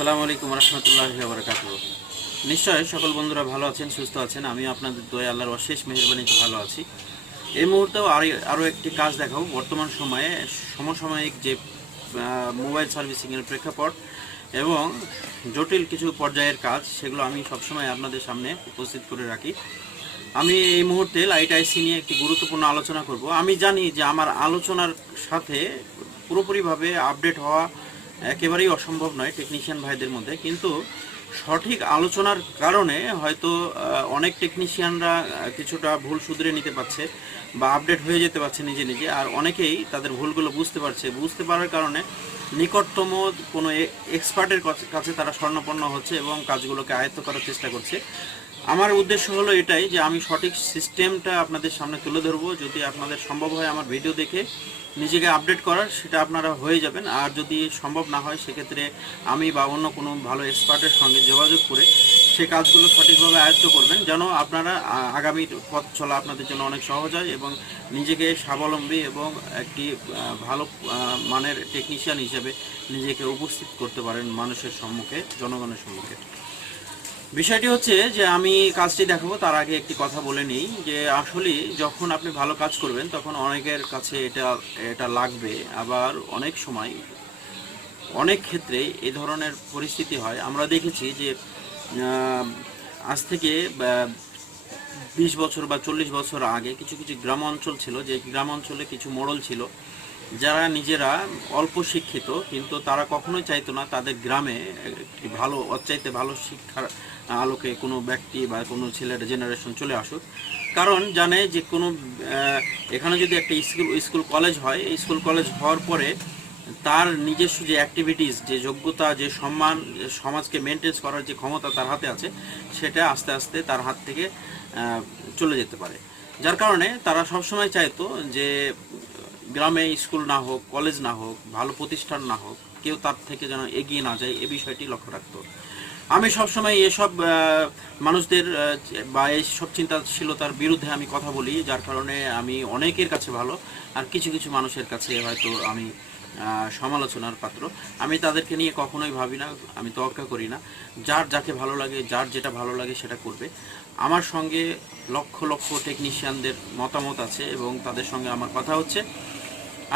আসসালামু আলাইকুম রহমতুল্লাহি ওয়া বারাকাতুহু। নিশ্চয়ই সকল বন্ধুরা ভালো আছেন, সুস্থ আছেন। আমি আপনাদের দয়া আল্লাহর অশেষ মেহেরবানিতে ভালো আছি। এই মুহূর্তেও আরও একটি কাজ দেখাবো। বর্তমান সময়ে সমসাময়িক যে মোবাইল সার্ভিসিংয়ের প্রেক্ষাপট এবং জটিল কিছু পর্যায়ের কাজ, সেগুলো আমি সবসময় আপনাদের সামনে উপস্থিত করে রাখি। আমি এই মুহূর্তে লাইট আইসি নিয়ে একটি গুরুত্বপূর্ণ আলোচনা করব। আমি জানি যে আমার আলোচনার সাথে পুরোপুরিভাবে আপডেট হওয়া একেবারেই অসম্ভব নয় টেকনিশিয়ান ভাইদের মধ্যে, কিন্তু সঠিক আলোচনার কারণে হয়তো অনেক টেকনিশিয়ানরা কিছুটা ভুল শুধরে নিতে পারছে বা আপডেট হয়ে যেতে পারছে নিজে নিজে, আর অনেকেই তাদের ভুলগুলো বুঝতে পারার কারণে নিকটতম কোনো এক্সপার্টের কাছে তারা স্বর্ণপন্ন হচ্ছে এবং কাজগুলোকে আয়ত্ত করার চেষ্টা করছে। আমার উদ্দেশ্য হলো এটাই যে আমি সঠিক সিস্টেমটা আপনাদের সামনে তুলে ধরবো। যদি আপনাদের সম্ভব হয় আমার ভিডিও দেখে নিজেকে আপডেট করার, সেটা আপনারা হয়ে যাবেন। আর যদি সম্ভব না হয়, সেক্ষেত্রে আমি বা অন্য কোনো ভালো এক্সপার্টের সঙ্গে যোগাযোগ করে সে কাজগুলো সঠিকভাবে আয়ত্ত করবেন, যেন আপনারা আগামী পথ চলা আপনাদের জন্য অনেক সহজ হয় এবং নিজেকে স্বাবলম্বী এবং একটি ভালো মানের টেকনিশিয়ান হিসেবে নিজেকে উপস্থিত করতে পারেন মানুষের সম্মুখে, জনগণের সম্মুখে। বিষয়টি হচ্ছে যে আমি কাজটি দেখাবো তার আগে একটি কথা বলে নিই যে আসলে যখন আপনি ভালো কাজ করবেন তখন অনেকের কাছে এটা লাগবে। আবার অনেক সময় অনেক ক্ষেত্রে এই ধরনের পরিস্থিতি হয়। আমরা দেখেছি যে আজ থেকে 20 বছর বা 40 বছর আগে কিছু কিছু গ্রাম অঞ্চল ছিল, যে গ্রাম অঞ্চলে কিছু মোড়ল ছিল যারা নিজেরা অল্প শিক্ষিত, কিন্তু তারা কখনোই চাইতো না তাদের গ্রামে একটি ভালো চাইতে ভালো শিক্ষার আলোকে কোনো ব্যক্তি বা কোনো ছেলের জেনারেশন চলে আসুক। কারণ জানে যে কোনো এখানে যদি একটা স্কুল কলেজ হয়, এই স্কুল কলেজ হওয়ার পরে তার নিজস্ব যে অ্যাক্টিভিটিস, যে যোগ্যতা, যে সম্মান, সমাজকে মেনটেন করার যে ক্ষমতা তার হাতে আছে, সেটা আস্তে আস্তে তার হাত থেকে চলে যেতে পারে। যার কারণে তারা সবসময় চাইতো যে গ্রামে স্কুল না হোক, কলেজ না হোক, ভালো প্রতিষ্ঠান না হোক, কেউ তার থেকে যেন এগিয়ে না যায়, এ বিষয়টি লক্ষ্য রাখতো। আমি সবসময় এসব মানুষদের বা এইসব চিন্তাশীলতার বিরুদ্ধে আমি কথা বলি, যার কারণে আমি অনেকের কাছে ভালো আর কিছু কিছু মানুষের কাছে হয়তো আমি সমালোচনার পাত্র। আমি তাদেরকে নিয়ে কখনোই ভাবি না, আমি তোয়াক্কা করি না। যার যাকে ভালো লাগে, যার যেটা ভালো লাগে সেটা করবে। আমার সঙ্গে লক্ষ লক্ষ টেকনিশিয়ানদের মতামত আছে এবং তাদের সঙ্গে আমার কথা হচ্ছে।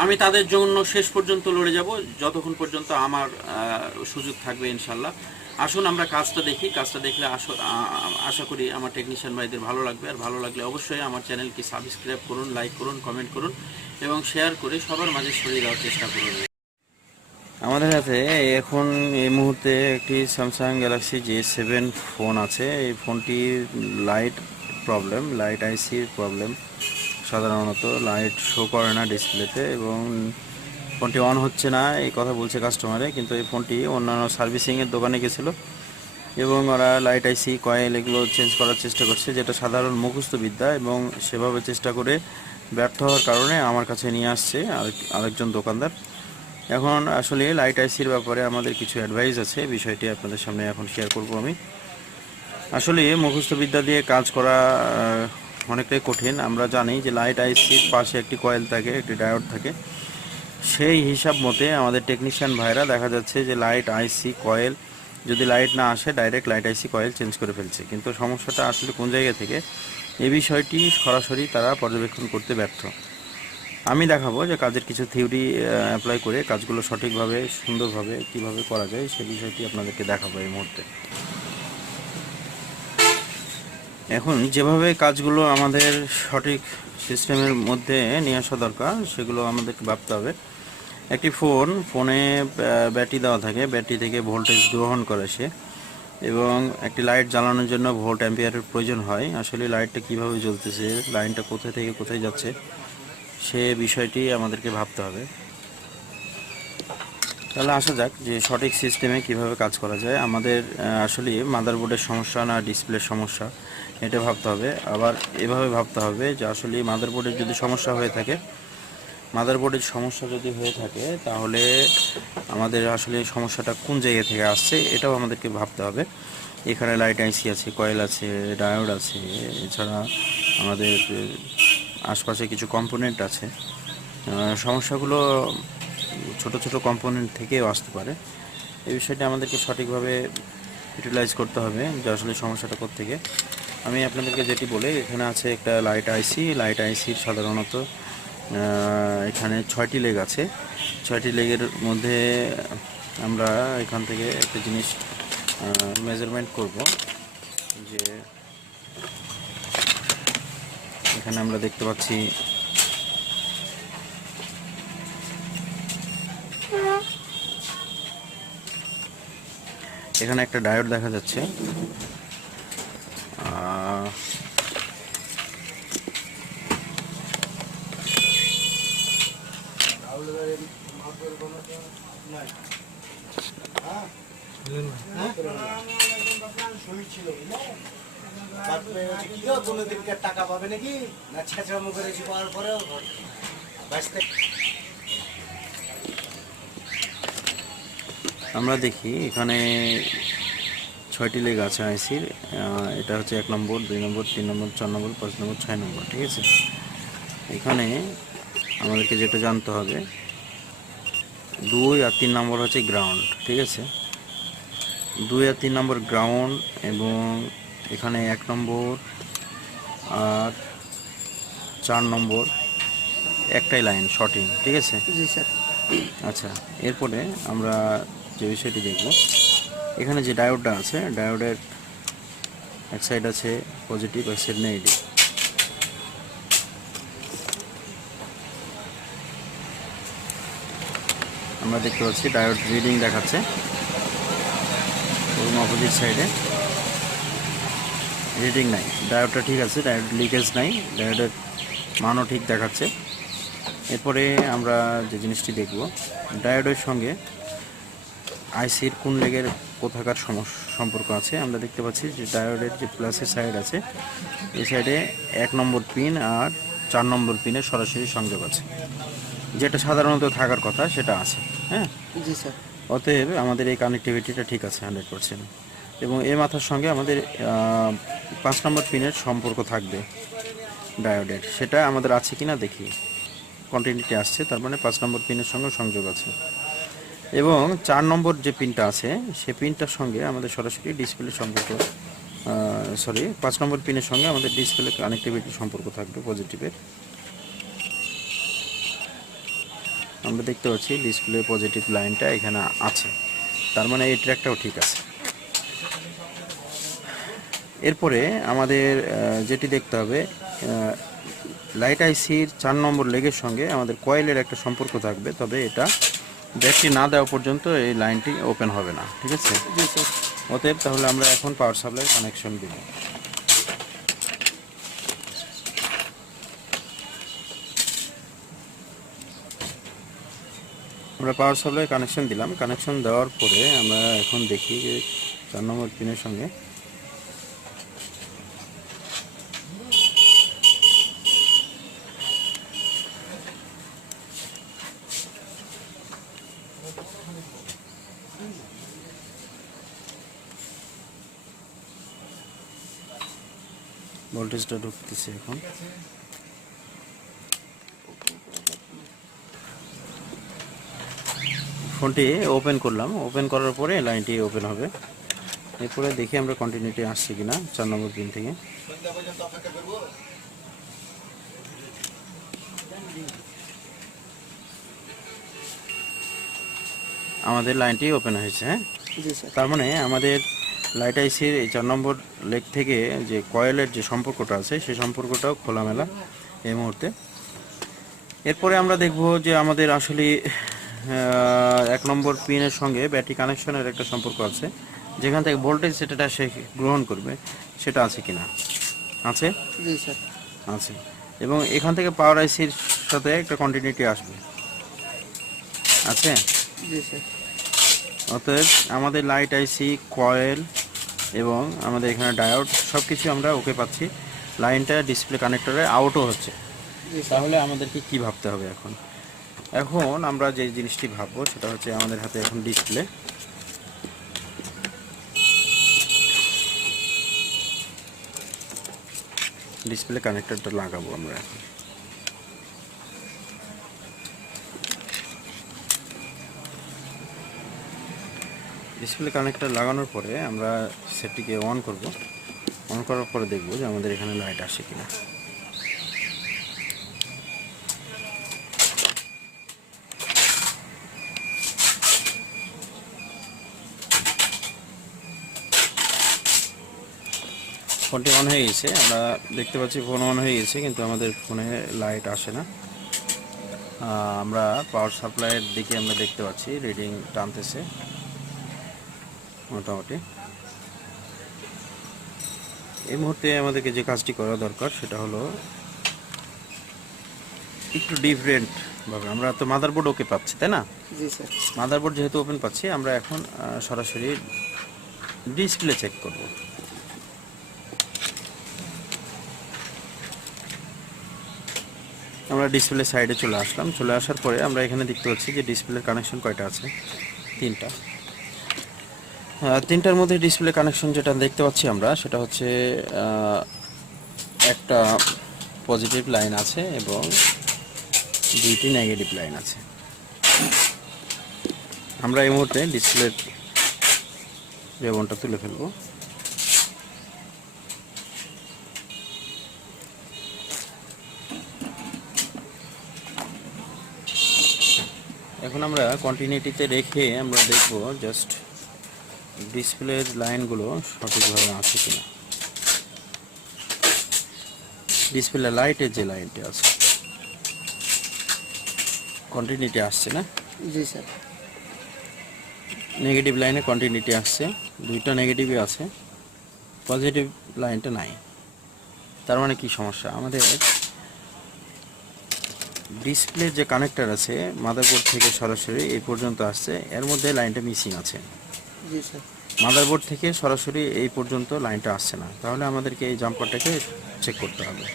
আমি তাদের জন্য শেষ পর্যন্ত লড়ে যাব, যতক্ষণ পর্যন্ত আমার সুযোগ থাকবে ইনশাল্লাহ। আসুন আমরা কাজটা দেখি। কাজটা দেখলে আশা করি আমার টেকনিশিয়ান ভাইদের ভালো লাগবে। আর ভালো লাগলে অবশ্যই আমার চ্যানেলকে সাবস্ক্রাইব করুন, লাইক করুন, কমেন্ট করুন এবং শেয়ার করে সবার মাঝে ছড়িয়ে দেওয়ার চেষ্টা করুন। আমাদের হাতে এখন এই মুহূর্তে একটি স্যামসাং গ্যালাক্সি J7 ফোন আছে। এই ফোনটির লাইট আইসির প্রবলেম। সাধারণত লাইট শো করে না ডিসপ্লেতে এবং ফোনটি অন হচ্ছে না, এই কথা বলছে কাস্টমারে। কিন্তু এই ফোনটি অন্যান্য সার্ভিসিংয়ের দোকানে গেছিলো এবং ওরা লাইট আইসি, কয়েল এগুলো চেঞ্জ করার চেষ্টা করছে, যেটা সাধারণ মুখস্থ বিদ্যা, এবং সেভাবে চেষ্টা করে ব্যর্থ হওয়ার কারণে আমার কাছে নিয়ে আসছে আরেকজন দোকানদার। এখন আসলে লাইট আইসির ব্যাপারে আমাদের কিছু অ্যাডভাইস আছে, বিষয়টি আপনাদের সামনে এখন শেয়ার করব আমি। আসলে মুখস্থ বিদ্যা দিয়ে কাজ করা অনেকটাই কঠিন। আমরা জানি যে লাইট আইসির পাশে একটি কয়েল থাকে, একটি ডায়োড থাকে। সেই হিসাব মতে আমাদের টেকনিশিয়ান ভাইরা দেখা যাচ্ছে যে লাইট আইসি কয়েল, যদি লাইট না আসে ডাইরেক্ট লাইট আইসি কয়েল চেঞ্জ করে ফেলছে। কিন্তু সমস্যাটা আসলে কোন জায়গা থেকে, এই বিষয়টি সরাসরি তারা পর্যবেক্ষণ করতে ব্যর্থ। আমি দেখাবো যে কাজের কিছু থিওরি অ্যাপ্লাই করে কাজগুলো সঠিকভাবে, সুন্দরভাবে কীভাবে করা যায়, সে বিষয়টি আপনাদেরকে দেখাবো এই মুহূর্তে। এখন যেভাবে কাজগুলো আমাদের সঠিক সিস্টেমের মধ্যে নিয়ে আসা দরকার, সেগুলো আমাদেরকে ভাবতে হবে। একটি ফোনে ব্যাটারি দেওয়া থাকে, ব্যাটারি থেকে ভোল্টেজ গ্রহণ করে সে, এবং একটি লাইট জ্বালানোর জন্য ভোল্ট অ্যাম্পিয়ারের প্রয়োজন হয়। আসলে লাইটটা কিভাবে জ্বলতেছে, লাইনটা কোথায় থেকে কোথায় যাচ্ছে, সে বিষয়টি আমাদেরকে ভাবতে হবে। তাহলে আসা যাক যে সঠিক সিস্টেমে কিভাবে কাজ করা যায়। আমাদের আসলে মাদারবোর্ডের সমস্যা না ডিসপ্লের সমস্যা, এটা ভাবতে হবে। আবার এভাবে ভাবতে হবে যে আসলে মাদারবোর্ডের যদি সমস্যা হয়ে থাকে, তাহলে আমাদের আসলে সমস্যাটা কোন জায়গা থেকে আসছে, এটাও আমাদেরকে ভাবতে হবে। এখানে লাইট আইসি আছে, কয়েল আছে, ডায়োড আছে, এছাড়া আমাদের আশপাশে কিছু কম্পোনেন্ট আছে। সমস্যাগুলো ছোট ছোট কম্পোনেন্ট থেকেও আসতে পারে। এই বিষয়টা আমাদেরকে সঠিকভাবে ইউটিলাইজ করতে হবে যে আসলে সমস্যাটা কোত্থেকে। আমি আপনাদেরকে যেটি বলি, এখানে আছে একটা লাইট আইসি। লাইট আইসির সাধারণত এখানে 6টি লেগ আছে। 6টি লেগের মধ্যে আমরা এখান থেকে একটা জিনিস মেজারমেন্ট করব, যে এখানে আমরা দেখতে পাচ্ছি এখানে একটা ডায়োড দেখা যাচ্ছে। টাকা পাবে নাকি না ছেঁচড়ামো করেছি পাওয়ার পরেও আমরা দেখি এখানে 6টি লেগ আছে আইসির। এটা হচ্ছে 1 নম্বর, 2 নম্বর, 3 নম্বর, 4 নম্বর, 5 নম্বর, 6 নম্বর। ঠিক আছে, এখানে আমাদেরকে যেটা জানতে হবে, 2 আর 3 নম্বর হচ্ছে গ্রাউন্ড। ঠিক আছে, 2 আর 3 নম্বর গ্রাউন্ড, এবং এখানে 1 নম্বর আর 4 নম্বর একটাই লাইন শর্টিং। ঠিক আছে, জি স্যার। আচ্ছা, এরপরে আমরা যে বিষয়টি দেখব, এখানে যে ডায়োডটা আছে, ডায়োডের এক সাইড আছে পজিটিভ, এক সাইড নেগেটিভ। আমরা দেখতে পাচ্ছি ডায়োড রিডিং দেখাচ্ছে এবং অপোজিট সাইডে রিডিং নাই। ডায়োডটা ঠিক আছে, ডায়োড লিকেজ নাই, ডায়োডের মানও ঠিক দেখাচ্ছে। এরপরে আমরা যে জিনিসটি দেখব, ডায়োডের সঙ্গে আইসির কোন লেগের কোথাকার সম্পর্ক আছে। আমরা দেখতে পাচ্ছি যে ডায়োডের যে প্লাসের সাইড আছে, এই সাইডে 1 নম্বর পিন আর 4 নম্বর পিনের সরাসরি সংযোগ আছে, যেটা সাধারণত থাকার কথা সেটা আছে। হ্যাঁ, জি স্যার। অতএব আমাদের এই কানেক্টিভিটিটা ঠিক আছে 100%। এবং এই মাথার সঙ্গে আমাদের 5 নম্বর পিনের সম্পর্ক থাকবে ডায়োডের, সেটা আমাদের আছে কিনা দেখি। কন্টিনিউটি আসছে, তার মানে 5 নম্বর পিনের সঙ্গে সংযোগ আছে। এবং 4 নম্বর যে পিনটা আছে, সে পিনটার সঙ্গে আমাদের সরাসরি ডিসপ্লে সম্পর্ক, 5 নম্বর পিনের সঙ্গে আমাদের ডিসপ্লে কানেক্টিভিটি সম্পর্ক থাকবে পজিটিভের। আমরা দেখতে পাচ্ছি ডিসপ্লে পজিটিভ লাইনটা এখানে আছে, তার মানে এই ট্র্যাকটাও ঠিক আছে। এরপরে আমাদের যেটি দেখতে হবে, লাইট আইসির 4 নম্বর লেগের সঙ্গে আমাদের কয়েলের একটা সম্পর্ক থাকবে, তবে এটা ব্যাটারি না দেওয়া পর্যন্ত এই লাইনটি ওপেন হবে না। ঠিক আছে, অতএব তাহলে আমরা এখন পাওয়ার সাপ্লাই কানেকশন দিব। আমরা পাওয়ার সাপ্লাই কানেকশন দিলাম। কানেকশন দেওয়ার পরে আমরা এখন দেখি যে 4 নম্বর পিনের সঙ্গে ভোল্টেজটা ঢুকতেছে। এখন ফোনটি ওপেন করলাম, ওপেন করার পরে লাইনটি ওপেন হবে। এরপরে দেখি আমরা কন্টিনিউটি আসছে কিনা 4 নম্বর পিন থেকে। আমাদের লাইনটি ওপেন হয়েছে। হ্যাঁ, তার মানে আমাদের লাইট আইসির এই 4 নম্বর লেগ থেকে যে কয়েলের যে সম্পর্কটা আছে, সেই সম্পর্কটাও খোলামেলা এই মুহূর্তে। এরপরে আমরা দেখব যে আমাদের আসলে 1 নম্বর পিনের সঙ্গে ব্যাটারি কানেকশনের একটা সম্পর্ক আছে, যেখান থেকে ভোল্টেজ সেটা সে গ্রহণ করবে, সেটা আছে কিনা। আছে, জি স্যার, আছে। এবং এখান থেকে পাওয়ার আইসির সাথে একটা কন্টিনিউটি আসবে, আছে। জি স্যার। অতএব আমাদের লাইট আইসি, কয়েল এবং আমাদের এখানে ডায়োড সব কিছু আমরা ওকে পাচ্ছি। লাইনটা ডিসপ্লে কানেক্টরে আউটও হচ্ছে। তাহলে আমাদেরকে কি ভাবতে হবে এখন? এখন আমরা যে জিনিসটি ভাববো সেটা হচ্ছে, আমাদের হাতে এখন ডিসপ্লে কানেক্টরটা লাগাবো আমরা এখন। ডিসপ্লে কানেক্টর লাগানোর পরে আমরা সেটটিকে অন করব। অন করার পরে দেখব যে আমাদের এখানে লাইট আসে কিনা। ফোনটি অন হয়ে গেছে, আমরা দেখতে পাচ্ছি ফোন অন হয়ে গেছে, কিন্তু আমাদের ফোনে লাইট আসে না। আমরা পাওয়ার সাপ্লাইয়ের দিকে আমরা দেখতে পাচ্ছি রিডিং টানতেছে মোটামুটি। এই মুহূর্তে আমাদেরকে যে কাজটি করা দরকার সেটা হলো একটু ডিফারেন্ট ভাবে, আমরা তো মাদারবোর্ড ওকে পাচ্ছি তাই না? জি স্যার। মাদারবোর্ড যেহেতু ওপেন পাচ্ছি, আমরা এখন সরাসরি ডিসপ্লে চেক করব। আমরা ডিসপ্লে সাইডে চলে আসলাম। চলে আসার পরে আমরা এখানে দেখতে পাচ্ছি যে ডিসপ্লের কানেকশন কয়টা আছে, তিনটা। তিনটার মধ্যে ডিসপ্লে কানেকশন যেটা দেখতে পাচ্ছি আমরা সেটা হচ্ছে একটা পজিটিভ লাইন আছে এবং দুইটি নেগেটিভ লাইন আছে। আমরা এই মুহূর্তে ডিসপ্লের রিবনটা তুলে ফেলবো। এখন আমরা কন্টিনিউটিতে রেখে আমরা দেখব জাস্ট ডিসপ্লের লাইনগুলো সঠিকভাবে আছে কিনা। ডিসপ্লে লাইটের যে লাইনটি আছে কন্টিনিউটি আসছে না? জি স্যার। নেগেটিভ লাইনে কন্টিনিউটি আসছে, দুইটা নেগেটিভই আছে, পজিটিভ লাইনটা নাই। তার মানে কি সমস্যা? আমাদের ডিসপ্লে যে কানেক্টর আছে মাদারবোর্ড থেকে সরাসরি এই পর্যন্ত আসছে, এর মধ্যে লাইনটা মিসিং আছে। জি স্যার। মাদারবোর্ড থেকে সরাসরি এই পর্যন্ত লাইনটা আসছে না, তাহলে আমাদেরকে এই জাম্পারটাকে চেক করতে হবে।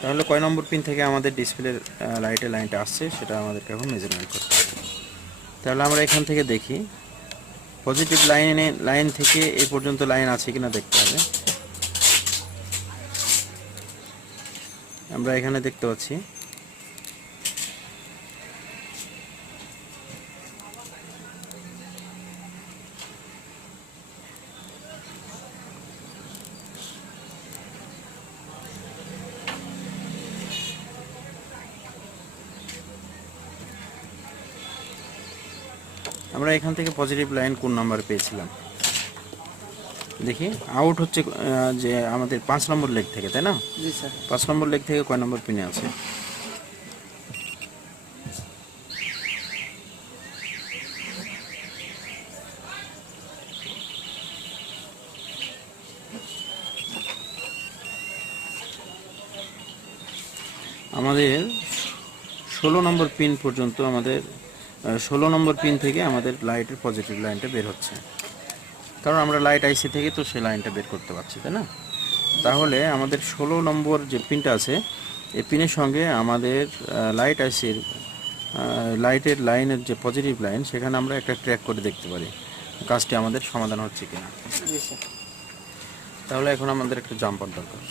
তাহলে কয় নম্বর পিন থেকে আমাদের ডিসপ্লের লাইটের লাইনটা আসছে সেটা আমাদেরকে এখন মেজারমেন্ট করতে হবে। তাহলে আমরা এখান থেকে দেখি পজিটিভ লাইন থেকে এই পর্যন্ত লাইন আছে কিনা দেখতে হবে। আমরা এখানে দেখতে পাচ্ছি আমরা এখান থেকে পজিটিভ লাইন কোন নাম্বার পেয়েছিলাম দেখি। আউট হচ্ছে যে আমাদের 5 নম্বর লেগ থেকে, তাই না? জি স্যার। 5 নম্বর লেগ থেকে কয় নম্বর পিনে আছে? আমাদের 16 নম্বর পিন পর্যন্ত, আমাদের 16 নম্বর পিন থেকে আমাদের লাইটের পজিটিভ লাইনটা বের হচ্ছে, কারণ আমরা লাইট আইসি থেকে তো সেই লাইনটা বের করতে পারছি, তাই না? তাহলে আমাদের 16 নম্বর যে পিনটা আছে এই পিনের সঙ্গে আমাদের লাইট আইসির লাইটের লাইনের যে পজিটিভ লাইন সেখানে আমরা একটা ট্র্যাক করে দেখতে পারি কাজটি আমাদের সমাধান হচ্ছে কিনা। জি স্যার। তাহলে এখন আমাদের একটা জাম্পার দরকার।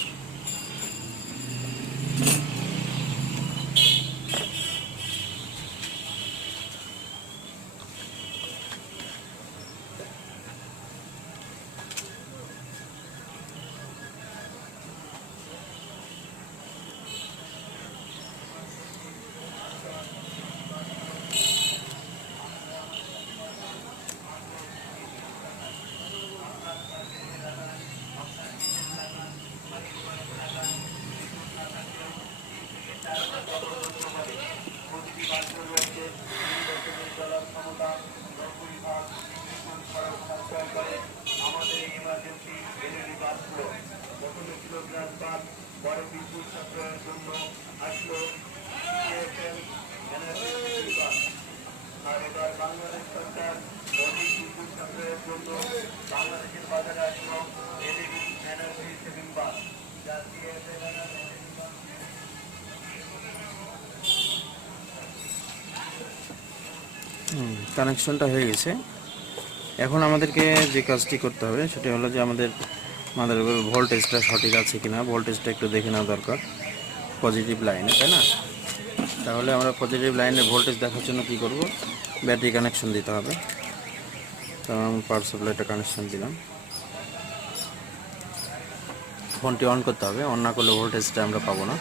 কানেকশনটা হয়ে গেছে। এখন আমাদেরকে যে কাজটি করতে হবে সেটা হলো যে আমাদের ভোল্টেজটা সঠিক আছে কিনা, ভোল্টেজটা একটু দেখে নেওয়া দরকার পজিটিভ লাইনে, তাই না? তাহলে আমরা পজিটিভ লাইনের ভোল্টেজ দেখার জন্য কি করব, ব্যাটারি কানেকশন দিতে হবে। তো আমি পাওয়ার সাপ্লাইটা কানেকশন দিলাম। ফোনটি অন করতে হবে, অন না করলে ভোল্টেজটা আমরা পাবো না।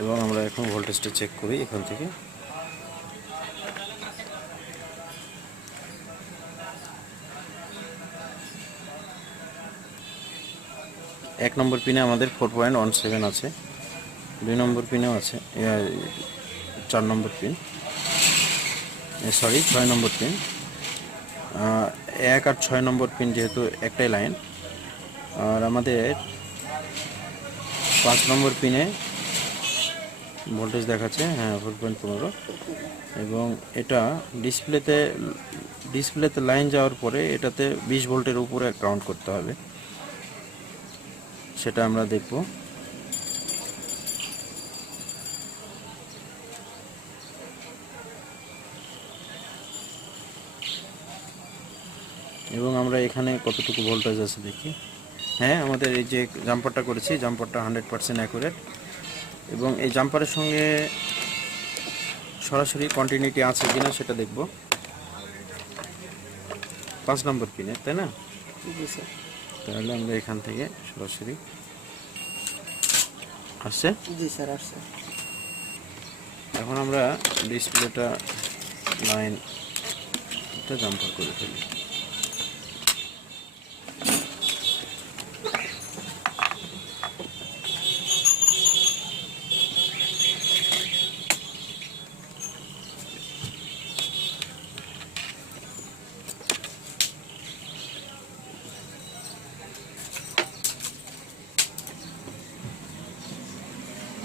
এবং আমরা এখন ভোল্টেজটা চেক করি এখান থেকে। এক নম্বর পিনে আমাদের 4.17 আছে, 2 নম্বর পিনেও আছে, 4 নম্বর পিন, সরি 6 নম্বর পিন। 1 আর 6 নম্বর পিন যেহেতু একটাই লাইন, আর আমাদের 5 নম্বর পিনে ভোল্টেজ দেখাচ্ছে, হ্যাঁ 4.15। এবং এটা ডিসপ্লেতে লাইন যাওয়ার পরে এটাতে 20 ভোল্টের উপরে কাউন্ট করতে হবে, সেটা আমরা দেখব। এবং আমরা এখানে কতটুকু ভোল্টেজ আছে দেখি। হ্যাঁ, আমাদের এই যে জাম্পারটা করেছি, জাম্পারটা 100% অ্যাকুরেট। এবং এই জাম্পারের সঙ্গে সরাসরি কন্টিনিউটি আছে কিনা সেটা দেখব 5 নম্বর পিনে, তাই না? জি স্যার। তাহলে আমরা এখান থেকে সরাসরি আসছে। জি স্যার আসছে। এখন আমরা ডিসপ্লেটা লাইনটা জাম্পার করে ফেলি।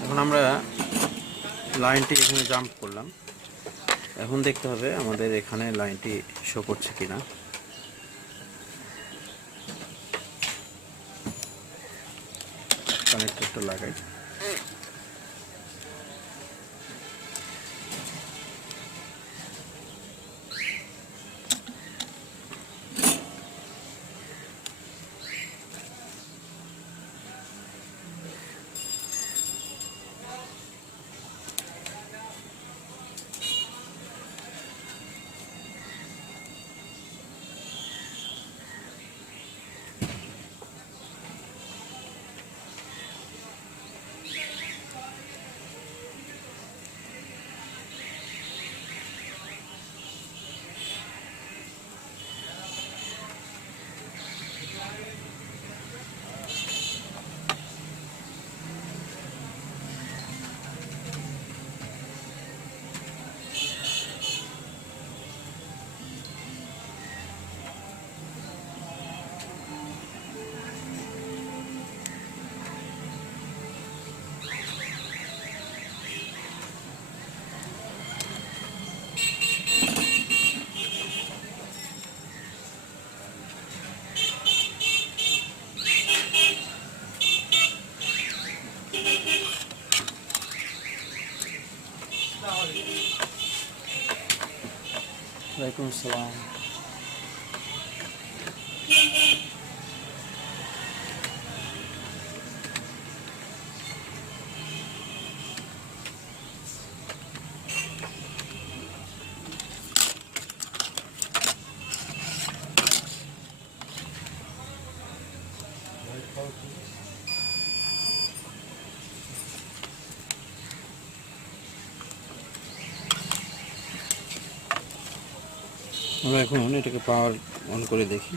এখন আমরা লাইনটি এখানে জাম্প করলাম। এখন দেখতে হবে আমাদের এখানে লাইনটি শো করছে কিনা। কানেক্টরটা লাগাই। ওয়ালাইকুম আসসালাম। আমরা এখন এটাকে পাওয়ার অন করে দেখি।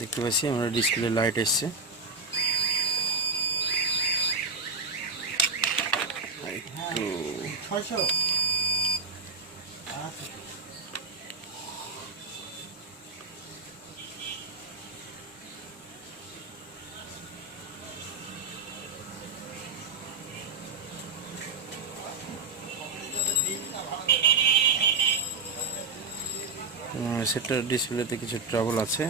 দেখতে পাচ্ছি আমরা ডিসপ্লে লাইট এসছে। একটু 600। সেটার ডিসপ্লেতে কিছু ট্রাবল আছে।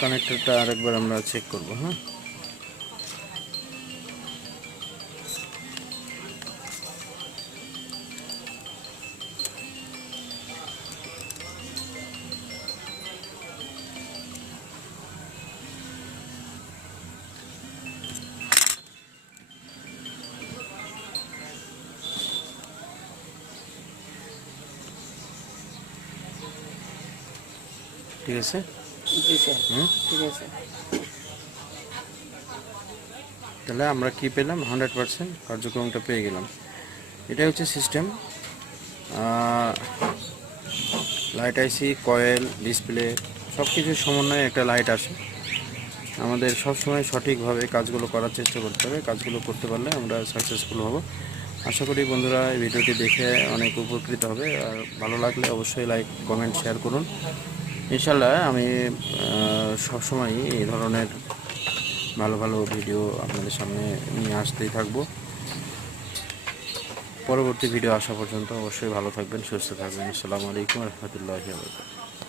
কানেক্টরটা আরেকবার আমরা চেক করব। হ্যাঁ, ঠিক আছে। জি স্যার, হুম, ঠিক আছে। তাহলে আমরা কি পেলাম? 100% কার্যক্রমটা পেয়ে গেলাম। এটাই হচ্ছে সিস্টেম। লাইট আইসি, কয়েল, ডিসপ্লে সব কিছুর সমন্বয়ে একটা লাইট আসে। আমাদের সবসময় সঠিকভাবে কাজগুলো করার চেষ্টা করতে হবে। কাজগুলো করতে পারলে আমরা সাকসেসফুল হব। আশা করি বন্ধুরা এই ভিডিওটি দেখে অনেক উপকৃত হবে। আর ভালো লাগলে অবশ্যই লাইক, কমেন্ট, শেয়ার করুন। ইনশাল্লাহ আমি সবসময় এই ধরনের ভালো ভালো ভিডিও আপনাদের সামনে নিয়ে আসতেই থাকবো। পরবর্তী ভিডিও আসা পর্যন্ত অবশ্যই ভালো থাকবেন, সুস্থ থাকবেন। আসসালামু আলাইকুম রহমতুল্লাহি ওয়া বারাকাতুহু।